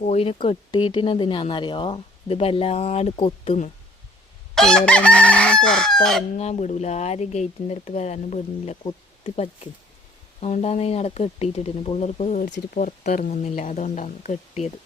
കോയിനെ കെട്ടിയിട്ടിനെന്തിനാന്നറിയോ? ഇത് വല്ലാണ്ട് കൊത്തുന്നു. പിള്ളേരൊന്നും പുറത്തിറങ്ങാൻ വിടൂല. ആരും ഗേറ്റിൻ്റെ അടുത്ത് വരാനും വിടുന്നില്ല. കൊത്തി പറിക്കും. അതുകൊണ്ടാണ് ഇതിനവിടെ കെട്ടിയിട്ടിരുന്നത്. പിള്ളേർ പേടിച്ചിട്ട് പുറത്തിറങ്ങുന്നില്ല. അതുകൊണ്ടാണ് കെട്ടിയത്.